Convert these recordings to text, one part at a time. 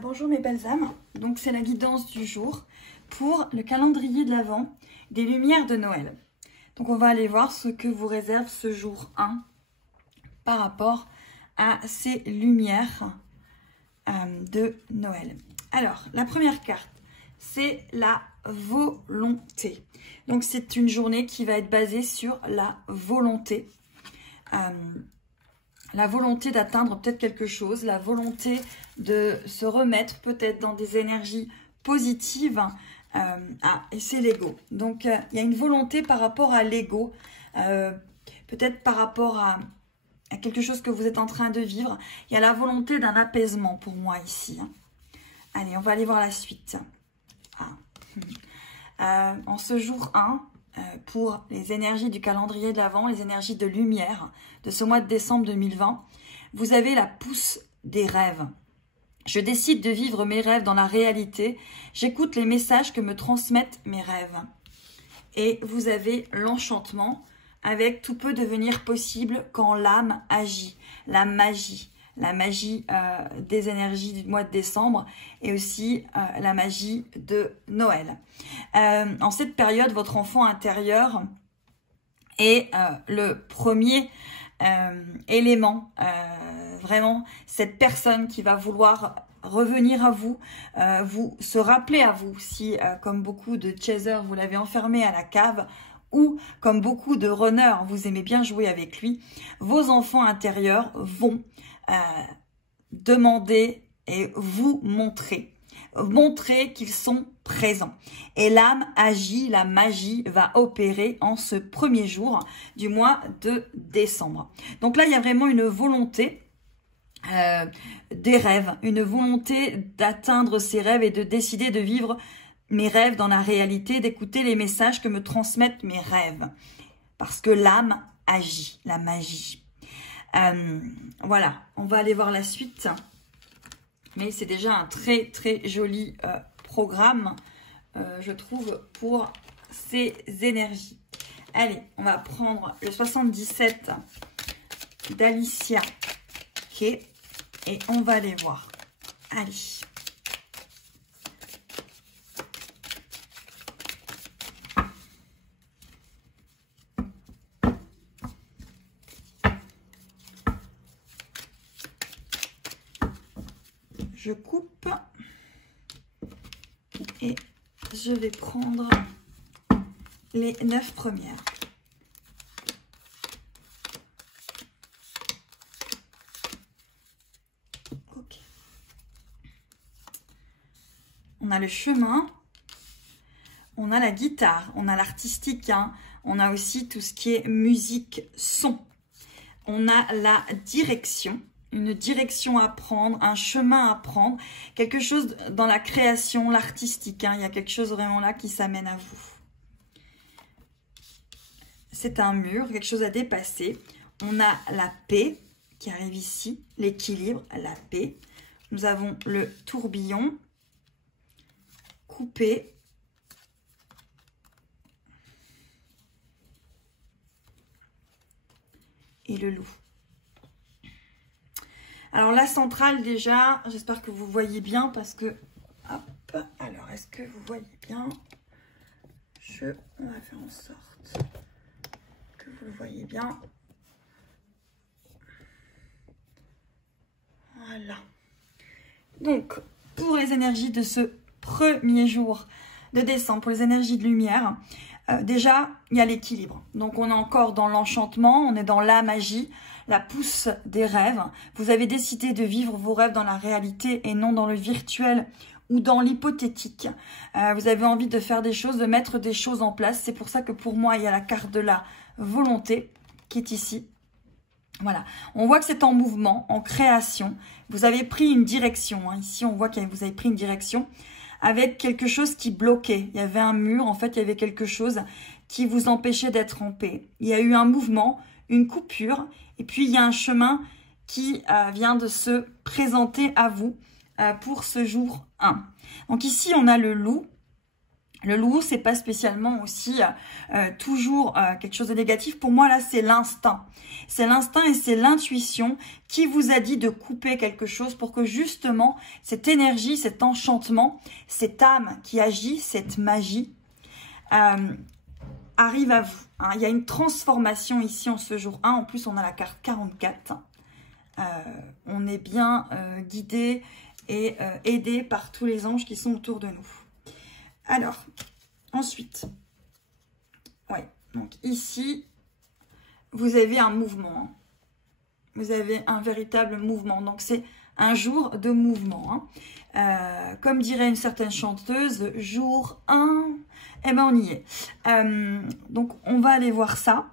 Bonjour mes belles âmes, donc c'est la guidance du jour pour le calendrier de l'Avent des lumières de Noël. Donc on va aller voir ce que vous réserve ce jour 1 par rapport à ces lumières de Noël. Alors la première carte, c'est la volonté. Donc c'est une journée qui va être basée sur la volonté. La volonté d'atteindre peut-être quelque chose, la volonté de se remettre peut-être dans des énergies positives. Et c'est l'ego. Donc, il y a une volonté par rapport à l'ego, peut-être par rapport à quelque chose que vous êtes en train de vivre. Il y a la volonté d'un apaisement pour moi ici. Allez, on va aller voir la suite. En ce jour 1, pour les énergies du calendrier de l'Avent, les énergies de lumière de ce mois de décembre 2020, vous avez la pousse des rêves. Je décide de vivre mes rêves dans la réalité. J'écoute les messages que me transmettent mes rêves. Et vous avez l'enchantement avec tout peut devenir possible quand l'âme agit. La magie des énergies du mois de décembre et aussi la magie de Noël. En cette période, votre enfant intérieur est le premier élément, vraiment cette personne qui va vouloir revenir à vous, se rappeler à vous si, comme beaucoup de chasers, vous l'avez enfermé à la cave, ou comme beaucoup de runners, vous aimez bien jouer avec lui, vos enfants intérieurs vont demander et vous montrer qu'ils sont présents. Et l'âme agit, la magie va opérer en ce premier jour du mois de décembre. Donc là, il y a vraiment une volonté des rêves, une volonté d'atteindre ses rêves et de décider de vivre mes rêves dans la réalité, d'écouter les messages que me transmettent mes rêves. Parce que l'âme agit, la magie. Voilà, on va aller voir la suite. Mais c'est déjà un très très joli programme, je trouve, pour ces énergies. Allez, on va prendre le 77 d'Alicia. Ok, et on va aller voir. Allez. Je coupe et je vais prendre les 9 premières. Ok. On a le chemin, on a la guitare, on a l'artistique, hein, on a aussi tout ce qui est musique, son. On a la direction. Une direction à prendre, un chemin à prendre, quelque chose dans la création, l'artistique. Hein, il y a quelque chose vraiment là qui s'amène à vous. C'est un mur, quelque chose à dépasser. On a la paix qui arrive ici, l'équilibre, la paix. Nous avons le tourbillon, coupé. Et le loup. Alors la centrale déjà, j'espère que vous voyez bien parce que, hop, alors est-ce que vous voyez bien? On va faire en sorte que vous le voyez bien. Voilà. Donc, pour les énergies de ce premier jour de décembre, pour les énergies de lumière, déjà, il y a l'équilibre. Donc, on est encore dans l'enchantement, on est dans la magie, la pousse des rêves. Vous avez décidé de vivre vos rêves dans la réalité et non dans le virtuel ou dans l'hypothétique. Vous avez envie de faire des choses, de mettre des choses en place. C'est pour ça que pour moi, il y a la carte de la volonté qui est ici. Voilà, on voit que c'est en mouvement, en création. Vous avez pris une direction. Hein. Ici, on voit que vous avez pris une direction avec quelque chose qui bloquait. Il y avait un mur, en fait, il y avait quelque chose qui vous empêchait d'être en paix. Il y a eu un mouvement, une coupure, et puis il y a un chemin qui vient de se présenter à vous pour ce jour 1. Donc ici, on a le loup. Le loup, c'est pas spécialement aussi toujours quelque chose de négatif. Pour moi, là, c'est l'instinct. C'est l'instinct et c'est l'intuition qui vous a dit de couper quelque chose pour que justement, cette énergie, cet enchantement, cette âme qui agit, cette magie, arrive à vous. Hein. Il y a une transformation ici en ce jour 1. En plus, on a la carte 44. On est bien guidé et aidé par tous les anges qui sont autour de nous. Alors, ensuite, ouais, donc ici, vous avez un mouvement. Vous avez un véritable mouvement. Donc, c'est un jour de mouvement. Hein. Comme dirait une certaine chanteuse, jour 1, eh ben on y est. Donc, on va aller voir ça.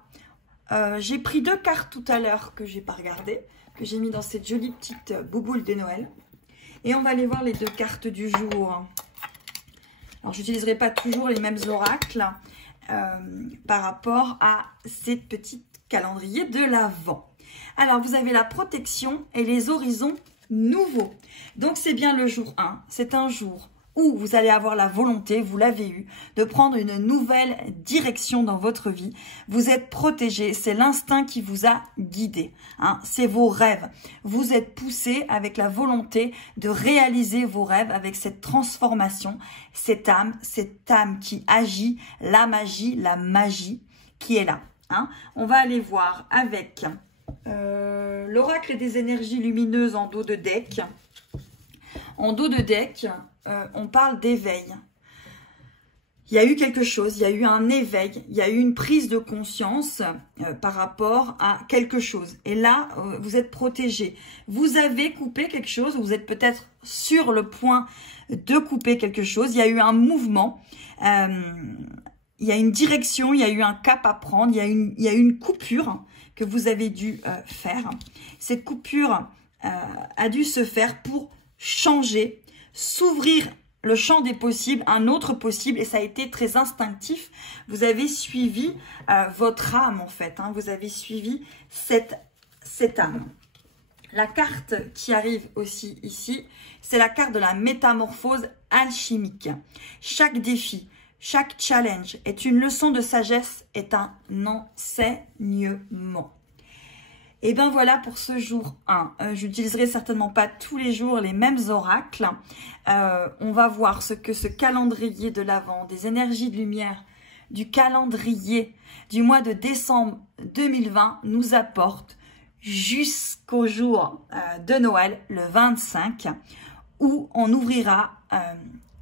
J'ai pris 2 cartes tout à l'heure que j'ai pas regardées, que j'ai mis dans cette jolie petite bouboule de Noël. Et on va aller voir les 2 cartes du jour. Alors, je n'utiliserai pas toujours les mêmes oracles par rapport à ces petits calendriers de l'Avent. Alors, vous avez la protection et les horizons nouveaux. Donc, c'est bien le jour 1. C'est un jour où vous allez avoir la volonté, vous l'avez eu, de prendre une nouvelle direction dans votre vie. Vous êtes protégé, c'est l'instinct qui vous a guidé. Hein, c'est vos rêves. Vous êtes poussé avec la volonté de réaliser vos rêves avec cette transformation, cette âme qui agit, la magie qui est là. Hein. On va aller voir avec l'oracle des énergies lumineuses en dos de deck. En dos de deck, on parle d'éveil. Il y a eu quelque chose, il y a eu un éveil, il y a eu une prise de conscience par rapport à quelque chose. Et là, vous êtes protégé. Vous avez coupé quelque chose, vous êtes peut-être sur le point de couper quelque chose. Il y a eu un mouvement, il y a une direction, il y a eu un cap à prendre, il y a eu une coupure que vous avez dû faire. Cette coupure a dû se faire pour changer, s'ouvrir le champ des possibles, un autre possible, et ça a été très instinctif. Vous avez suivi votre âme en fait, hein, vous avez suivi cette âme. La carte qui arrive aussi ici, c'est la carte de la métamorphose alchimique. Chaque défi, chaque challenge est une leçon de sagesse, est un enseignement. Et bien voilà pour ce jour 1. Je n'utiliserai certainement pas tous les jours les mêmes oracles. On va voir ce que ce calendrier de l'Avent, des énergies de lumière, du calendrier du mois de décembre 2020 nous apporte jusqu'au jour de Noël, le 25, où on ouvrira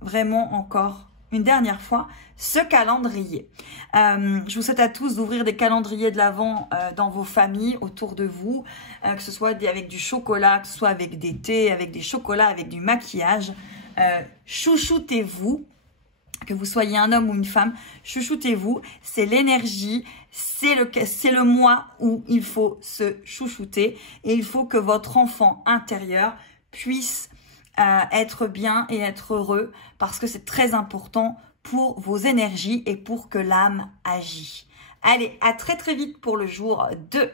vraiment encore une dernière fois ce calendrier. Je vous souhaite à tous d'ouvrir des calendriers de l'Avent dans vos familles, autour de vous, que ce soit avec du chocolat, que ce soit avec des thés, avec des chocolats, avec du maquillage. Chouchoutez-vous, que vous soyez un homme ou une femme, chouchoutez-vous, c'est l'énergie, c'est le mois où il faut se chouchouter et il faut que votre enfant intérieur puisse être bien et être heureux parce que c'est très important pour vos énergies et pour que l'âme agit. Allez, à très très vite pour le jour 2.